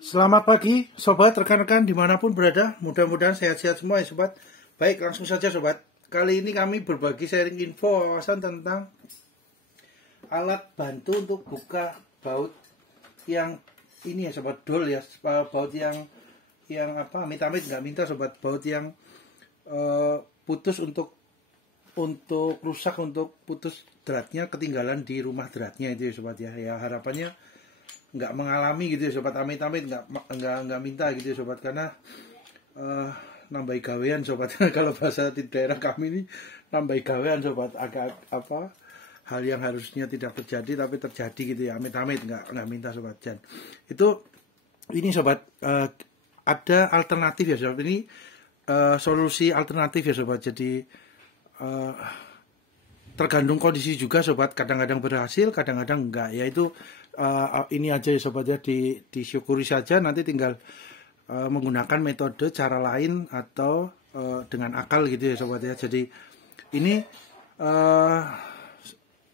Selamat pagi sobat, rekan-rekan dimanapun berada. Mudah-mudahan sehat-sehat semua ya sobat. Baik, langsung saja sobat. Kali ini kami berbagi sharing info wawasan tentang alat bantu untuk buka baut yang ini ya sobat, dol ya. Baut yang amit-amit nggak minta sobat. Baut yang putus untuk rusak, untuk putus dratnya, ketinggalan di rumah dratnya itu ya sobat ya. Ya harapannya nggak mengalami gitu ya sobat, amit-amit nggak minta gitu ya sobat, karena nambah gawean sobat. Kalau bahasa di daerah kami ini nambah gawean sobat, agak hal yang harusnya tidak terjadi tapi terjadi gitu ya, amit-amit nggak minta sobat. Dan itu ini sobat, ada alternatif ya sobat, ini solusi alternatif ya sobat. Jadi tergantung kondisi juga sobat, kadang-kadang berhasil, kadang-kadang enggak. Yaitu ini aja ya sobat ya, disyukuri saja, nanti tinggal menggunakan metode cara lain atau dengan akal gitu ya sobat ya. Jadi ini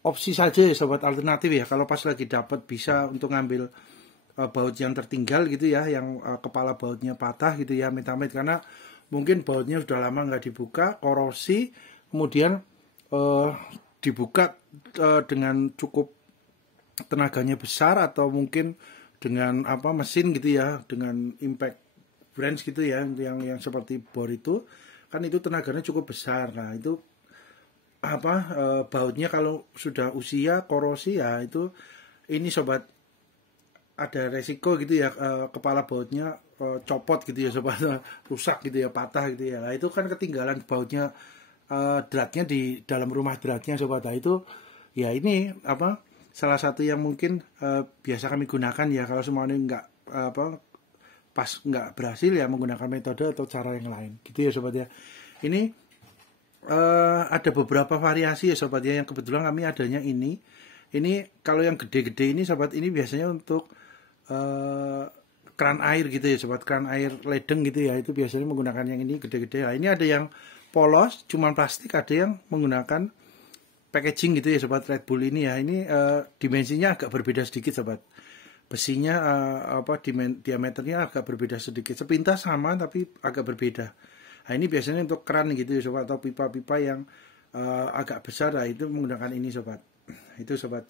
opsi saja ya sobat, alternatif ya. Kalau pas lagi dapat bisa untuk ngambil baut yang tertinggal gitu ya, yang kepala bautnya patah gitu ya, amit-amit, karena mungkin bautnya sudah lama nggak dibuka, korosi, kemudian dibuka dengan cukup tenaganya besar, atau mungkin dengan mesin gitu ya, dengan impact wrench gitu ya, yang seperti bor itu kan, itu tenaganya cukup besar. Nah itu bautnya kalau sudah usia korosi ya, itu ini sobat, ada resiko gitu ya, kepala bautnya copot gitu ya sobat, rusak gitu ya, patah gitu ya. Nah itu kan ketinggalan bautnya, dratnya di dalam rumah dratnya sobat. Nah itu ya ini salah satu yang mungkin biasa kami gunakan ya. Kalau semuanya nggak pas, nggak berhasil ya, menggunakan metode atau cara yang lain gitu ya sobat ya. Ini ada beberapa variasi ya sobat ya, yang kebetulan kami adanya ini kalau yang gede-gede ini sobat, ini biasanya untuk keran air gitu ya sobat, keran air ledeng gitu ya, itu biasanya menggunakan yang ini gede-gede. Nah ini ada yang polos cuman plastik, ada yang menggunakan packaging gitu ya sobat, Red Bull ini ya. Ini dimensinya agak berbeda sedikit sobat, besinya diameternya agak berbeda sedikit, sepintas sama tapi agak berbeda. Nah ini biasanya untuk keran gitu ya sobat, atau pipa-pipa yang agak besar. Nah itu menggunakan ini sobat. Itu sobat.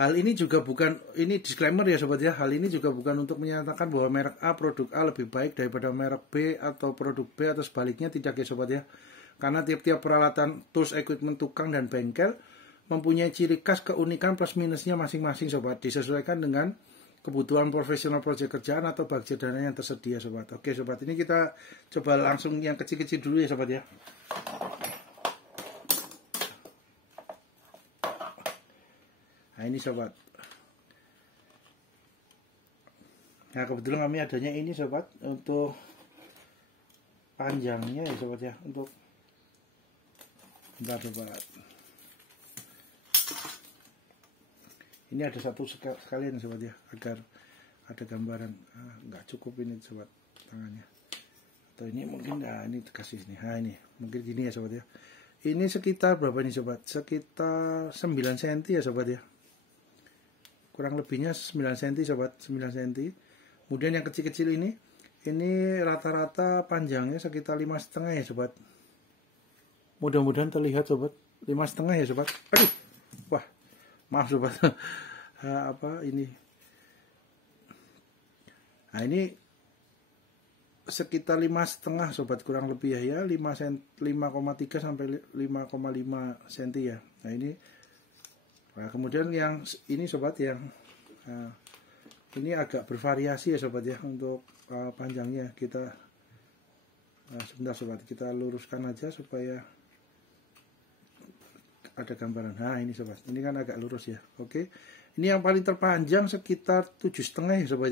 Hal ini juga bukan, ini disclaimer ya sobat ya, hal ini juga bukan untuk menyatakan bahwa merek A, produk A lebih baik daripada merek B, atau produk B atau sebaliknya, tidak ya sobat ya. Karena tiap-tiap peralatan, tools, equipment, tukang, dan bengkel mempunyai ciri khas, keunikan, plus minusnya masing-masing sobat, disesuaikan dengan kebutuhan profesional proyek kerjaan atau budget dana yang tersedia sobat. Oke sobat, ini kita coba langsung yang kecil-kecil dulu ya sobat ya. Nah ini sobat. Nah kebetulan kami adanya ini sobat, untuk panjangnya ya sobat ya, untuk bentar sobat. Ini ada satu sekalian sobat ya, agar ada gambaran. Nggak cukup ini sobat tangannya, atau ini mungkin, ini kasih ini. Nah ini mungkin gini ya sobat ya. Ini sekitar berapa nih sobat, sekitar 9 cm ya sobat ya, kurang lebihnya 9 cm sobat, 9 cm. Kemudian yang kecil-kecil ini rata-rata panjangnya sekitar 5,5 ya sobat. Mudah-mudahan terlihat sobat, 5,5 ya sobat. Aduh, wah, maaf sobat. Ini. Nah ini sekitar 5,5 sobat, kurang lebih ya, 5,3 sampai 5,5 cm ya. Nah ini. Nah, kemudian yang ini sobat, yang ini agak bervariasi ya sobat ya, untuk panjangnya. Kita sebentar sobat, kita luruskan aja supaya ada gambaran. Nah ini sobat, ini kan agak lurus ya. Oke, ini yang paling terpanjang sekitar 7,5 ya sobat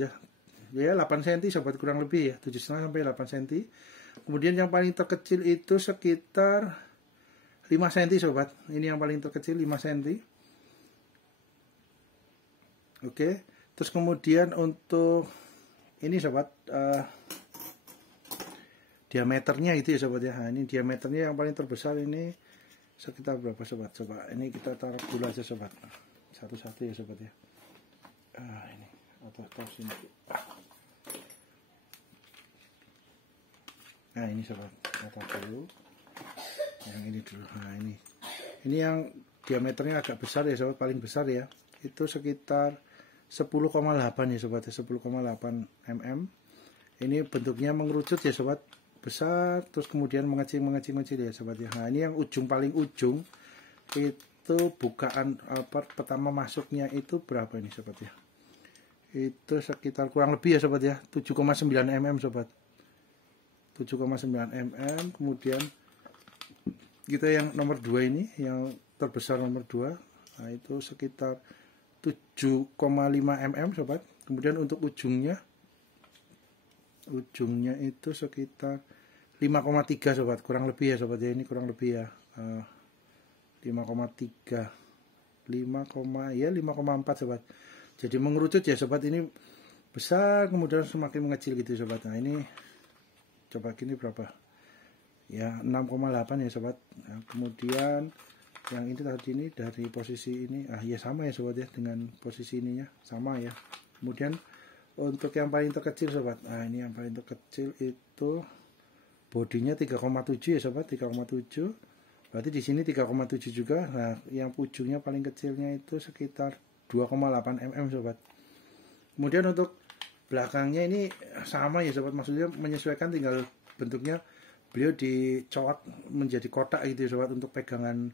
ya, 8 cm sobat, kurang lebih ya, 7,5 sampai 8 cm. Kemudian yang paling terkecil itu sekitar 5 cm sobat, ini yang paling terkecil 5 cm. Oke, terus kemudian untuk ini sobat, diameternya itu ya sobat ya. Nah, ini diameternya yang paling terbesar ini sekitar berapa sobat? Coba ini kita taruh dulu aja sobat, satu-satu ya sobat ya. ini atas ini. Nah ini sobat, atas dulu. Yang ini dulu. Nah ini yang diameternya agak besar ya sobat, paling besar ya. Itu sekitar 10,8 ya sobat, 10,8 mm. Ini bentuknya mengerucut ya sobat, besar terus kemudian mengecil ya sobat ya. Nah ini yang paling ujung itu bukaan pertama masuknya itu berapa ini sobat ya, itu sekitar kurang lebih ya sobat ya 7,9 mm sobat, 7,9 mm. Kemudian kita yang nomor 2 ini yang terbesar nomor 2, nah itu sekitar 7,5 mm sobat. Kemudian untuk ujungnya itu sekitar 5,3 sobat, kurang lebih ya sobat ya, ini kurang lebih ya 5,3 5,4 sobat. Jadi mengerucut ya sobat, ini besar kemudian semakin mengecil gitu sobat. Nah ini coba gini berapa ya, 6,8 ya sobat. Nah, kemudian yang ini tadi ini dari posisi ini ya sama ya sobat ya, dengan posisi ininya sama ya. Kemudian untuk yang paling terkecil sobat, nah ini yang paling terkecil itu bodinya 3,7 ya sobat, 3,7. Berarti di sini 3,7 juga. Nah, yang ujungnya paling kecilnya itu sekitar 2,8 mm sobat. Kemudian untuk belakangnya ini sama ya sobat, maksudnya menyesuaikan, tinggal bentuknya beliau dicolok menjadi kotak gitu ya sobat, untuk pegangan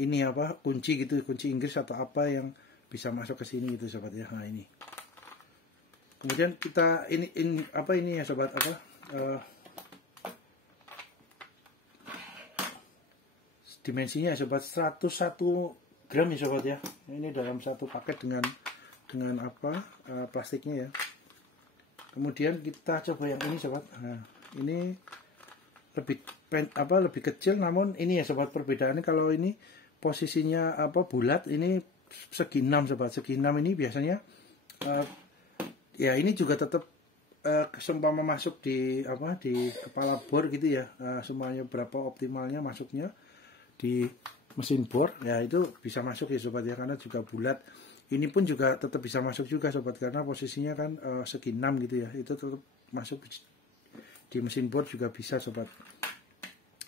ini kunci gitu, kunci Inggris atau apa yang bisa masuk ke sini gitu sobat ya. Nah ini kemudian kita ini ya sobat, dimensinya ya sobat, 101 gram ya sobat ya. Ini dalam satu paket dengan plastiknya ya. Kemudian kita coba yang ini sobat. Nah ini lebih kecil, namun ini ya sobat perbedaannya, kalau ini posisinya bulat, ini segi 6 sobat. Segi 6 ini biasanya ya ini juga tetap seumpama masuk di kepala bor gitu ya. Semuanya berapa optimalnya masuknya di mesin bor ya, itu bisa masuk ya sobat ya, karena juga bulat. Ini pun juga tetap bisa masuk juga sobat, karena posisinya kan segi 6 gitu ya, itu tetap masuk di mesin bor juga bisa sobat,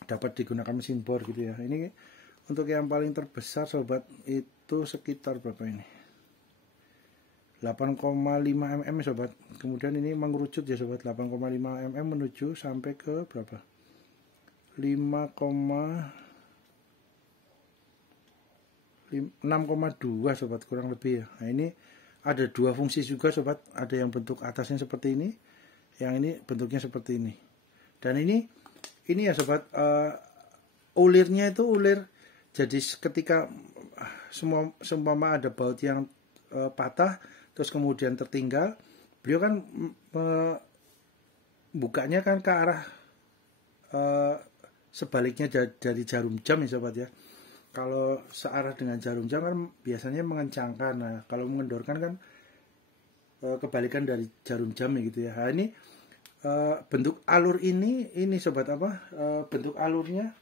dapat digunakan mesin bor gitu ya. Ini untuk yang paling terbesar sobat itu sekitar berapa ini, 8,5 mm sobat. Kemudian ini mengerucut ya sobat, 8,5 mm menuju sampai ke berapa, 6,2 sobat kurang lebih ya. Nah ini ada dua fungsi juga sobat, ada yang bentuk atasnya seperti ini, yang ini bentuknya seperti ini. Dan ini ya sobat, ulirnya itu ulir, jadi ketika seumpama ada baut yang patah terus kemudian tertinggal, beliau kan bukanya kan ke arah sebaliknya dari jarum jam ya sobat ya. Kalau searah dengan jarum jam kan biasanya mengencangkan. Nah, kalau mengendorkan kan kebalikan dari jarum jam gitu ya. Nah, ini bentuk alur ini sobat bentuk alurnya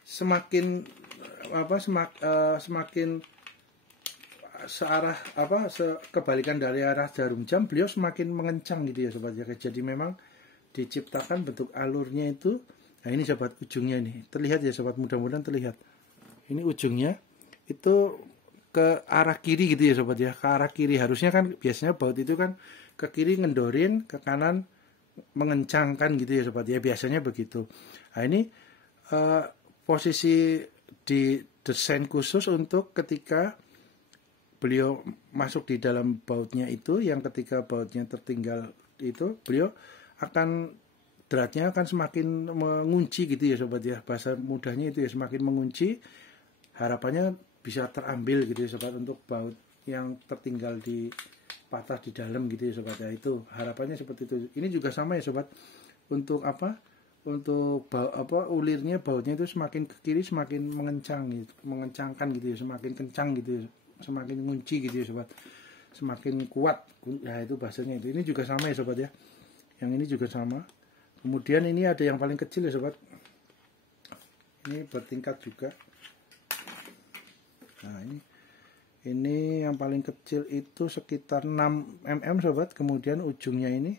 semakin semakin searah kebalikan dari arah jarum jam, beliau semakin mengencang gitu ya sobat ya. Jadi memang diciptakan bentuk alurnya itu. Nah ini sobat, ujungnya ini terlihat ya sobat, mudah-mudahan terlihat. Ini ujungnya itu ke arah kiri gitu ya sobat ya, ke arah kiri. Harusnya kan biasanya baut itu kan ke kiri ngendorin, ke kanan mengencangkan gitu ya sobat ya, biasanya begitu. Nah ini posisi didesain khusus untuk ketika beliau masuk di dalam bautnya itu, yang ketika bautnya tertinggal itu, beliau akan dratnya akan semakin mengunci gitu ya sobat ya, bahasa mudahnya itu ya, semakin mengunci, harapannya bisa terambil gitu ya sobat, untuk baut yang tertinggal di patah di dalam gitu ya sobat ya, itu harapannya seperti itu. Ini juga sama ya sobat, untuk ulirnya, bautnya itu semakin ke kiri semakin mengencangkan gitu ya, semakin kencang gitu ya, semakin mengunci gitu ya sobat, semakin kuat. Nah itu bahasanya itu. Ini juga sama ya sobat ya, yang ini juga sama. Kemudian ini ada yang paling kecil ya sobat, ini bertingkat juga. Nah, ini yang paling kecil itu sekitar 6 mm sobat, kemudian ujungnya ini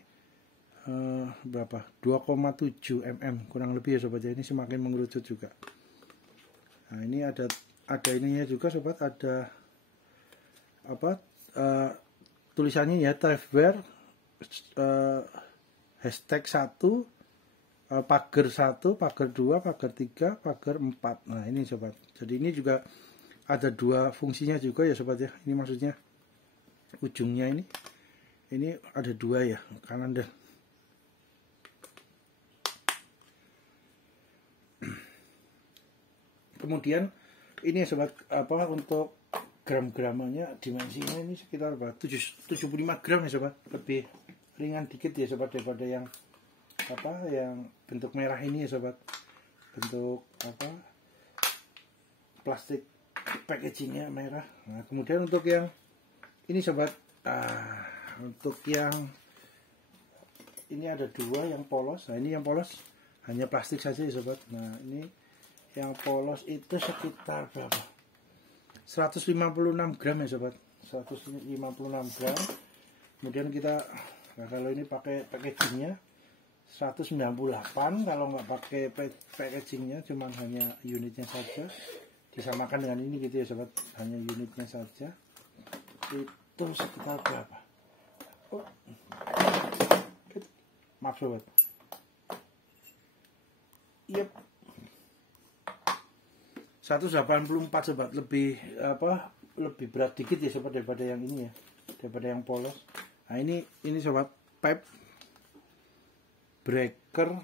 berapa? 2,7 mm kurang lebih ya sobat ya. Ini semakin mengerucut juga. Nah, ini ada ininya juga sobat, ada apa? Tulisannya ya Traveware hashtag 1, pagar 1, pagar 2, pagar 3, pagar 4. Nah, ini sobat. Jadi ini juga ada 2 fungsinya juga ya sobat ya. Ini maksudnya ujungnya ini ada 2 ya, kanan dan kemudian ini ya sobat, apa untuk gram-gramannya, dimensinya ini sekitar 75 gram ya sobat, lebih ringan dikit ya sobat daripada yang yang bentuk merah ini ya sobat, bentuk plastik packagingnya merah. Nah, kemudian untuk yang ini sobat, untuk yang ini ada 2 yang polos. Nah, ini yang polos hanya plastik saja ya sobat. Nah, ini yang polos itu sekitar berapa? 156 gram ya sobat, 156 gram. Kemudian kita, nah kalau ini pakai packagingnya 198, kalau nggak pakai packagingnya cuman hanya unitnya saja, disamakan dengan ini gitu ya sobat, hanya unitnya saja, itu sekitar berapa? Maaf sobat, yep, 184 sobat, lebih berat dikit ya sobat daripada yang ini ya, daripada yang polos. Nah, ini sobat, pipe breaker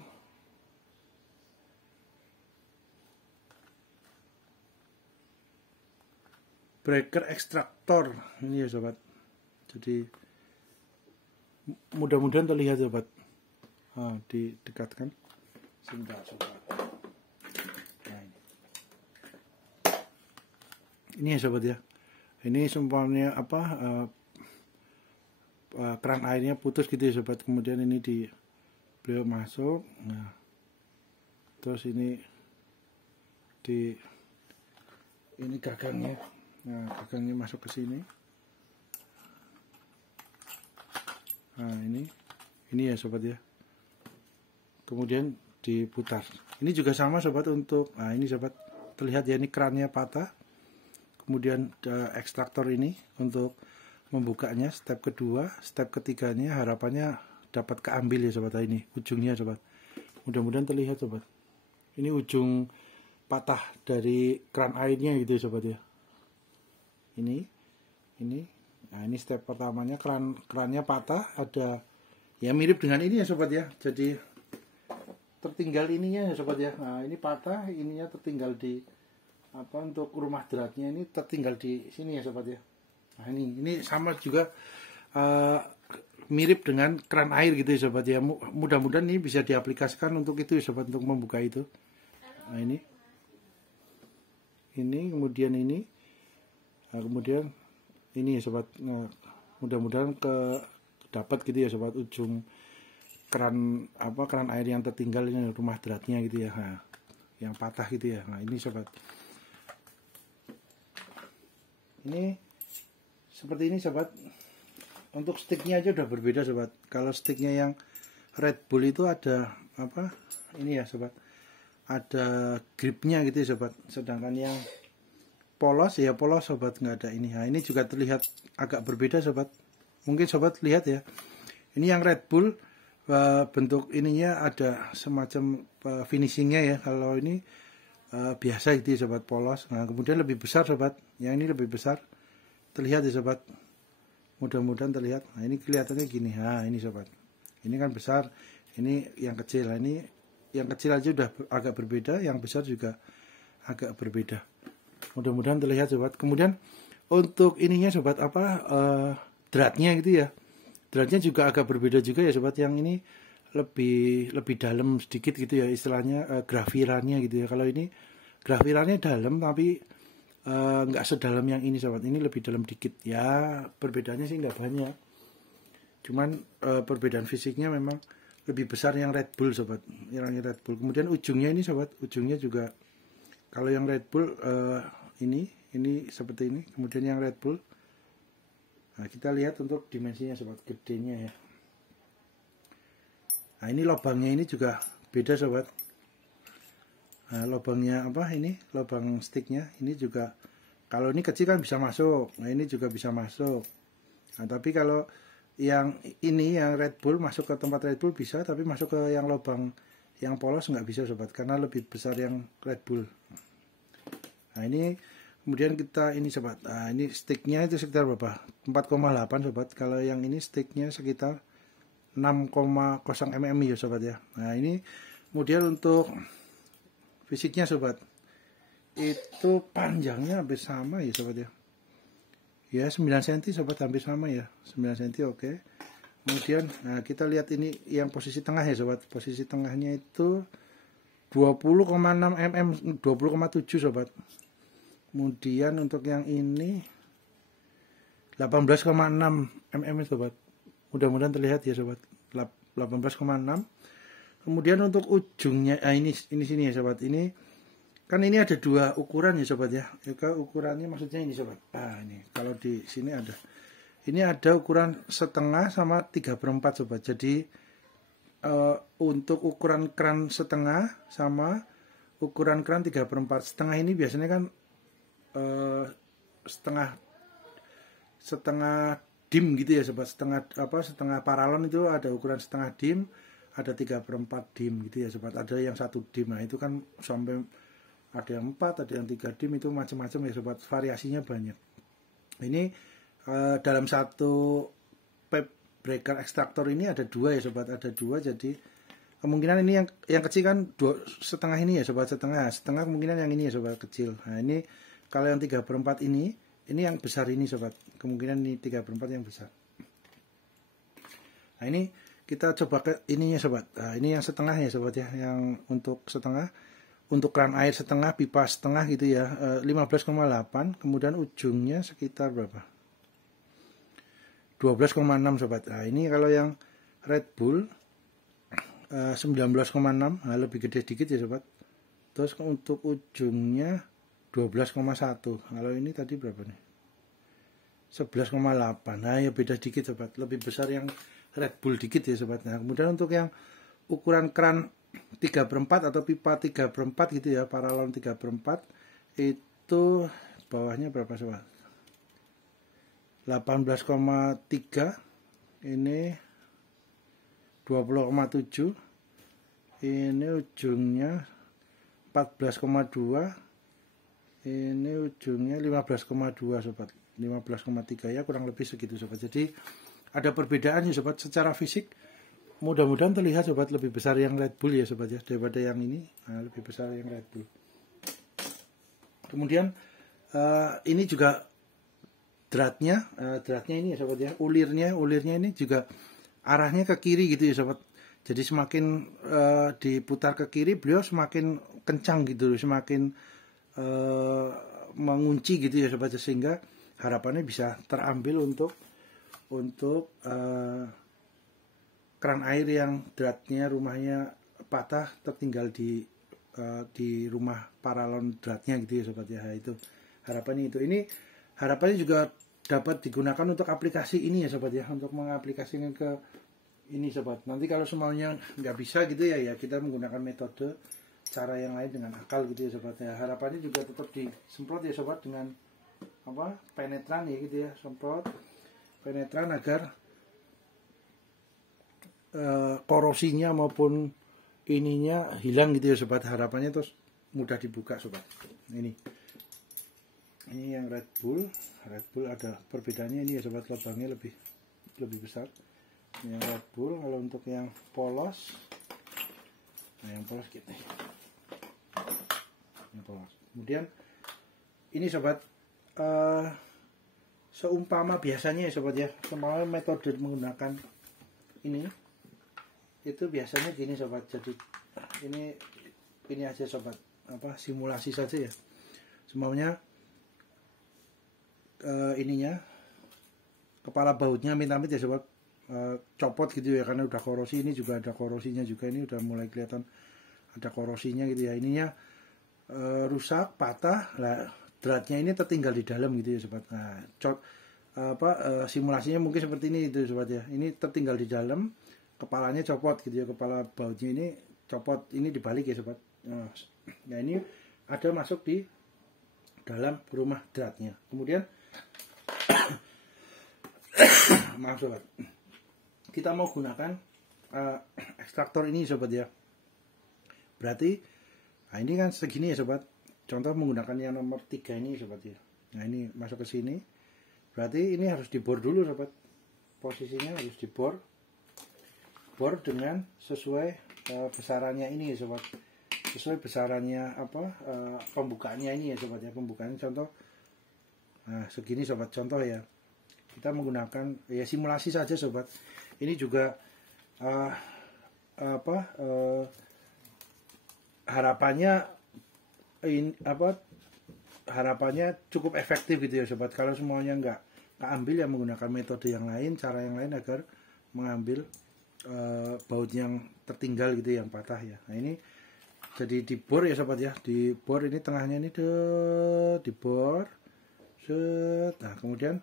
ekstraktor ini ya sobat. Jadi mudah-mudahan terlihat sobat. Nah, didekatkan sebentar sobat. Nah, ini ya sobat ya. Ini seumpamanya keran airnya putus gitu ya sobat. Kemudian ini beliau masuk. Nah, terus ini gagangnya. Nah, gagangnya masuk ke sini. Nah, ini ya sobat ya. Kemudian diputar. Ini juga sama sobat untuk, nah ini sobat, terlihat ya, ini kerannya patah. Kemudian ekstraktor ini untuk membukanya, step kedua, step ketiganya harapannya dapat keambil ya sobat. Nah, ini ujungnya sobat. Mudah-mudahan terlihat sobat. Ini ujung patah dari keran airnya gitu ya sobat ya. Ini nah ini step pertamanya, kerannya patah, ada ya mirip dengan ini ya sobat ya. Jadi tertinggal ininya ya sobat ya. Nah, ini patah, ininya tertinggal di untuk rumah dratnya ini tertinggal di sini ya sobat ya. Nah, ini sama juga mirip dengan keran air gitu ya sobat ya. Mudah-mudahan ini bisa diaplikasikan untuk itu ya sobat, untuk membuka itu. Nah, ini kemudian ini. Nah, kemudian ini ya sobat, nah, mudah-mudahan dapat gitu ya sobat, ujung keran air yang tertinggal ini rumah dratnya gitu ya. Nah, yang patah gitu ya. Nah, ini sobat. Ini seperti ini sobat. Untuk sticknya aja udah berbeda sobat. Kalau sticknya yang Red Bull itu ada ini ya sobat, ada gripnya gitu ya sobat. Sedangkan yang polos ya polos sobat, nggak ada ini. Nah, ini juga terlihat agak berbeda sobat. Mungkin sobat lihat ya, ini yang Red Bull bentuk ininya ada semacam finishingnya ya. Kalau ini biasa gitu ya sobat, polos. Nah, kemudian lebih besar sobat, yang ini lebih besar, terlihat ya sobat. Mudah-mudahan terlihat. Nah, ini kelihatannya gini. Nah, ini sobat, ini kan besar, ini yang kecil. Nah, ini yang kecil aja udah agak berbeda, yang besar juga agak berbeda. Mudah-mudahan terlihat sobat. Kemudian untuk ininya sobat, dratnya gitu ya, dratnya juga agak berbeda juga ya sobat. Yang ini lebih dalam sedikit gitu ya, istilahnya grafirannya gitu ya. Kalau ini grafirannya dalam tapi nggak sedalam yang ini sobat. Ini lebih dalam dikit ya, perbedaannya sih nggak banyak, cuman perbedaan fisiknya memang lebih besar yang Red Bull sobat, yang Red Bull. Kemudian ujungnya ini sobat, ujungnya juga kalau yang Red Bull ini seperti ini. Kemudian yang Red Bull, nah kita lihat untuk dimensinya sobat, gedenya ya. Nah ini lubangnya ini juga beda sobat. Nah lubangnya apa ini, lubang sticknya ini juga, kalau ini kecil kan bisa masuk, nah ini juga bisa masuk. Nah tapi kalau yang ini, yang Red Bull, masuk ke tempat Red Bull bisa, tapi masuk ke yang lubang yang polos nggak bisa sobat, karena lebih besar yang Red Bull. Nah ini kemudian kita ini sobat, nah ini sticknya itu sekitar berapa, 4,8 sobat. Kalau yang ini sticknya sekitar 6,0 mm ya sobat ya. Nah ini kemudian untuk fisiknya sobat, itu panjangnya hampir sama ya sobat ya. Ya 9 cm sobat, hampir sama ya, 9 cm oke. Kemudian nah kita lihat ini yang posisi tengah ya sobat. Posisi tengahnya itu 20,6 mm, 20,7 sobat. Kemudian untuk yang ini 18,6 mm sobat. Mudah-mudahan terlihat ya sobat, 18,6. Kemudian untuk ujungnya, ini sini ya sobat. Ini kan ini ada dua ukuran ya sobat ya. Ukurannya maksudnya ini sobat. Nah ini kalau di sini ada. Ini ada ukuran setengah sama 3/4 sobat. Jadi untuk ukuran keran setengah sama ukuran keran 3/4. Setengah ini biasanya kan setengah dim gitu ya sobat. Setengah paralon itu ada ukuran setengah dim, ada 3/4 dim gitu ya sobat. Ada yang 1 dim. Nah itu kan sampai ada yang 4, ada yang 3 dim, itu macam-macam ya sobat, variasinya banyak. Ini dalam satu pipe breaker ekstraktor ini ada 2 ya sobat, ada 2. Jadi kemungkinan ini yang kecil kan setengah ini ya sobat, setengah kemungkinan yang ini ya sobat, kecil. Nah ini kalau yang 3/4 ini yang besar ini sobat, kemungkinan ini 3/4 yang besar. Nah ini kita coba ke ininya sobat. Nah ini yang setengah ya sobat ya, yang untuk setengah. Untuk keran air setengah, pipa setengah gitu ya, 15,8. Kemudian ujungnya sekitar berapa, 12,6 sobat. Nah ini kalau yang Red Bull 19,6, nah lebih gede sedikit ya sobat. Terus untuk ujungnya 12,1. Kalau ini tadi berapa nih, 11,8. Nah ya beda sedikit sobat, lebih besar yang Red Bull dikit ya sobat. Nah kemudian untuk yang ukuran keran 3/4 atau pipa 3/4 gitu ya, paralon 3/4, itu bawahnya berapa sobat, 18,3, ini 20,7, ini ujungnya 14,2, ini ujungnya 15,2 sobat, 15,3 ya, kurang lebih segitu sobat. Jadi ada perbedaan ya sobat secara fisik. Mudah-mudahan terlihat sobat lebih besar yang Red Bull ya sobat ya, daripada yang ini. Nah, lebih besar yang Red Bull. Kemudian ini juga dratnya ini ya sobat ya, ulirnya ini juga arahnya ke kiri gitu ya sobat. Jadi semakin diputar ke kiri, beliau semakin kencang gitu, semakin mengunci gitu ya sobat, sehingga harapannya bisa terambil untuk keran air yang dratnya rumahnya patah, tertinggal di rumah paralon dratnya gitu ya sobat ya. Itu harapannya itu. Ini harapannya juga dapat digunakan untuk aplikasi ini ya sobat ya, untuk mengaplikasikan ke ini sobat. Nanti kalau semuanya nggak bisa gitu ya, kita menggunakan metode cara yang lain dengan akal gitu ya sobat ya. Harapannya juga tetap disemprot ya sobat dengan penetran ya gitu ya, semprot penetran agar korosinya maupun ininya hilang gitu ya sobat. Harapannya terus mudah dibuka sobat. Ini yang Red Bull ada perbedaannya ini ya sobat, lubangnya lebih besar yang Red Bull. Kalau untuk yang polos, nah yang polos gitu, yang polos. Kemudian ini sobat, seumpama biasanya ya sobat ya, seumpama metode menggunakan ini itu biasanya gini sobat. Jadi ini aja sobat, simulasi saja ya. Semuanya ininya kepala bautnya amit-amit ya sobat, copot gitu ya, karena udah korosi. Ini juga ada korosinya juga, ini udah mulai kelihatan ada korosinya gitu ya. Ininya rusak, patah lah, dratnya ini tertinggal di dalam gitu ya sobat. Nah, simulasinya mungkin seperti ini itu sobat ya. Ini tertinggal di dalam, kepalanya copot gitu ya, kepala bautnya ini copot, ini dibalik ya sobat. Nah ini ada masuk di dalam rumah dratnya. Kemudian maaf sobat, kita mau gunakan ekstraktor ini sobat ya. Berarti nah ini kan segini ya sobat. Contoh menggunakan yang nomor 3 ini sobat ya. Nah ini masuk ke sini. Berarti ini harus dibor dulu sobat. Posisinya harus dibor. Bor dengan sesuai besarannya ini ya sobat. Sesuai besarannya pembukaannya ini ya sobat ya. Pembukaannya contoh. Nah segini sobat, contoh ya. Kita menggunakan ya simulasi saja sobat. Ini juga harapannya cukup efektif gitu ya sobat. Kalau semuanya nggak ambil ya menggunakan metode yang lain, cara yang lain agar mengambil baut yang tertinggal gitu yang patah ya. Nah ini jadi dibor ya sobat ya, dibor ini tengahnya ini dibor set. Nah kemudian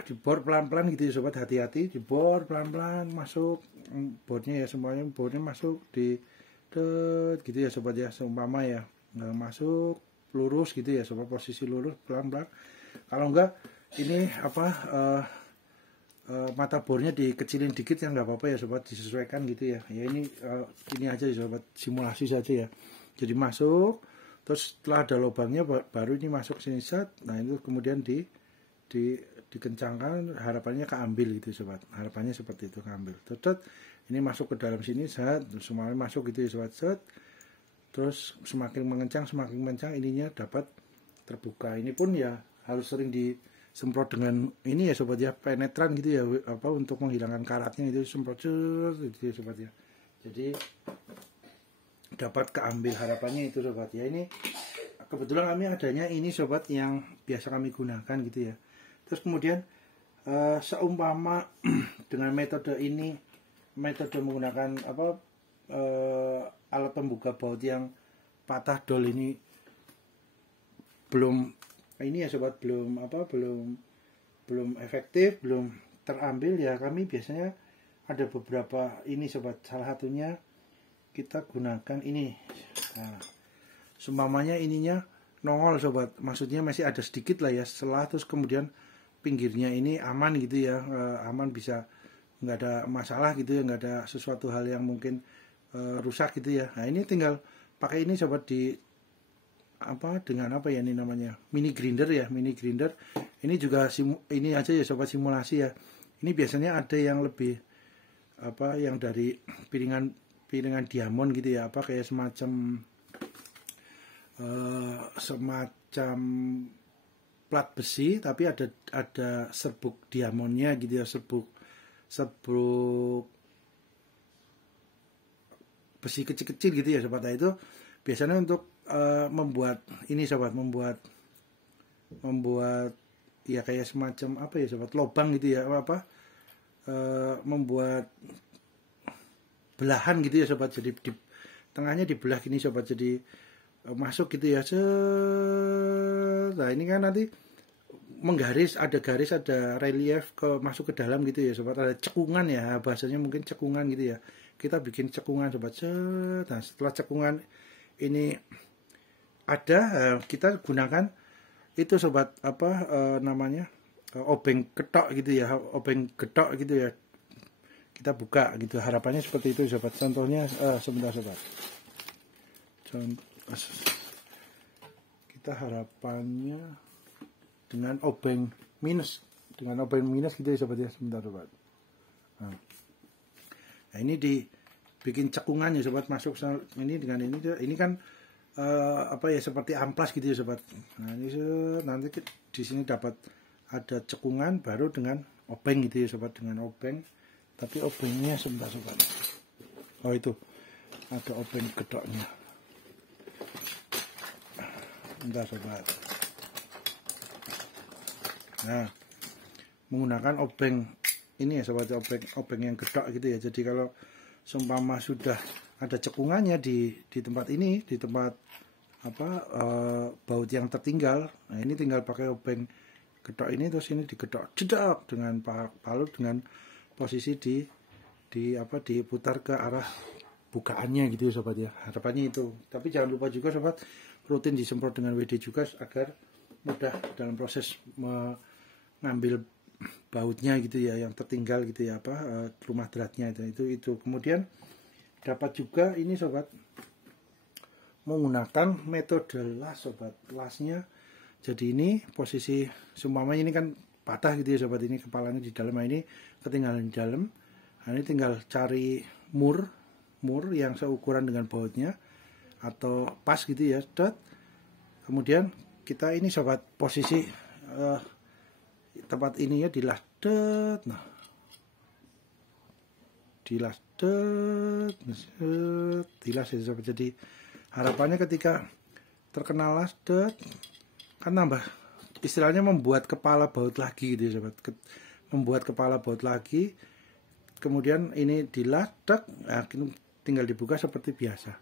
dibor pelan-pelan gitu ya sobat, hati-hati dibor pelan-pelan, masuk bornya ya, semuanya bornya masuk di gitu ya sobat ya, seumpama ya. Nah, masuk lurus gitu ya sobat, posisi lurus pelan-pelan. Kalau enggak ini mata bornya dikecilin dikit ya nggak apa-apa ya sobat, disesuaikan gitu ya. Ya ini aja ya sobat, simulasi saja ya. Jadi masuk, terus setelah ada lubangnya baru ini masuk sini set. Nah itu kemudian dikencangkan, harapannya keambil gitu sobat. Harapannya seperti itu, keambil. Terus ini masuk ke dalam sini set, semuanya masuk gitu ya sobat set. Terus semakin mengencang ininya dapat terbuka. Ini pun ya harus sering disemprot dengan ini ya sobat ya, penetran gitu ya, untuk menghilangkan karatnya itu, semprot gitu ya sobat ya. Jadi dapat keambil, harapannya itu sobat ya. Ini kebetulan kami adanya ini sobat yang biasa kami gunakan gitu ya. Terus kemudian seumpama dengan metode ini, metode menggunakan alat pembuka baut yang patah dol ini belum ini ya sobat, belum efektif, belum terambil ya, kami biasanya ada beberapa ini sobat. Salah satunya kita gunakan ini. Nah, seumpamanya ininya nongol sobat, maksudnya masih ada sedikit lah ya setelah, terus kemudian pinggirnya ini aman gitu ya, aman, bisa nggak ada masalah gitu ya, nggak ada sesuatu hal yang mungkin rusak gitu ya. Nah ini tinggal pakai ini sobat, dengan ini namanya mini grinder ya, mini grinder. Ini juga ini aja ya sobat, simulasi ya. Ini biasanya ada yang lebih yang dari piringan diamond gitu ya, kayak semacam plat besi tapi ada serbuk diamondnya gitu ya, serbuk besi kecil-kecil gitu ya sobat. Nah, itu biasanya untuk membuat ini sobat, membuat ya kayak semacam ya sobat, lubang gitu ya, membuat belahan gitu ya sobat. Jadi di tengahnya dibelah gini sobat, jadi masuk gitu ya. Nah ini kan nanti menggaris, ada garis, ada relief masuk ke dalam gitu ya sobat, ada cekungan ya, bahasanya mungkin cekungan gitu ya. Kita bikin cekungan sobat. Nah setelah cekungan ini ada, kita gunakan itu sobat, namanya obeng getok gitu ya, obeng getok gitu ya, kita buka gitu. Harapannya seperti itu sobat. Contohnya sebentar sobat, kita harapannya dengan obeng minus gitu ya sobat ya. Sebentar sobat. Nah ini dibikin cekungan ya sobat, masuk ini dengan ini kan seperti amplas gitu ya sobat. Nah ini nanti di sini dapat ada cekungan, baru dengan obeng gitu ya sobat, dengan obeng. Tapi obengnya sebentar sobat. Oh itu ada obeng gedoknya. Bentar sobat. Nah menggunakan obeng ini ya sobat, obeng yang gedok gitu ya. Jadi kalau seumpama sudah ada cekungannya di tempat ini, di tempat baut yang tertinggal. Nah ini tinggal pakai obeng gedok ini, terus ini digedok jedok dengan palu dengan posisi diputar ke arah bukaannya gitu ya sobat ya. Harapannya itu. Tapi jangan lupa juga sobat rutin disemprot dengan WD juga agar mudah dalam proses mengambil bautnya gitu ya yang tertinggal gitu ya, rumah dratnya itu. Kemudian dapat juga ini sobat menggunakan metode las sobat. Lasnya jadi ini posisi seumpamanya ini kan patah gitu ya sobat, ini kepalanya di dalam, ini ketinggalan di dalam. Nah, ini tinggal cari mur yang seukuran dengan bautnya atau pas gitu ya, kemudian kita ini sobat posisi tempat ini ya dilas nah dilas ya sobat. Jadi harapannya ketika terkena las kan nambah istilahnya membuat kepala baut lagi gitu ya sobat, membuat kepala baut lagi, kemudian ini dilas nah, tinggal dibuka seperti biasa.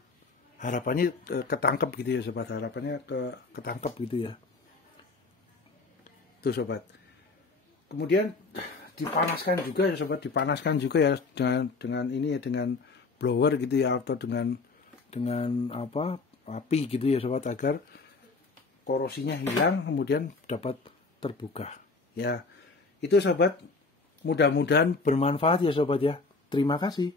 Harapannya ketangkep gitu ya sobat, harapannya ketangkep gitu ya tuh sobat. Kemudian dipanaskan juga ya sobat, dipanaskan juga ya dengan ini ya, dengan blower gitu ya, atau dengan api gitu ya sobat, agar korosinya hilang kemudian dapat terbuka ya. Itu sobat, mudah-mudahan bermanfaat ya sobat ya. Terima kasih.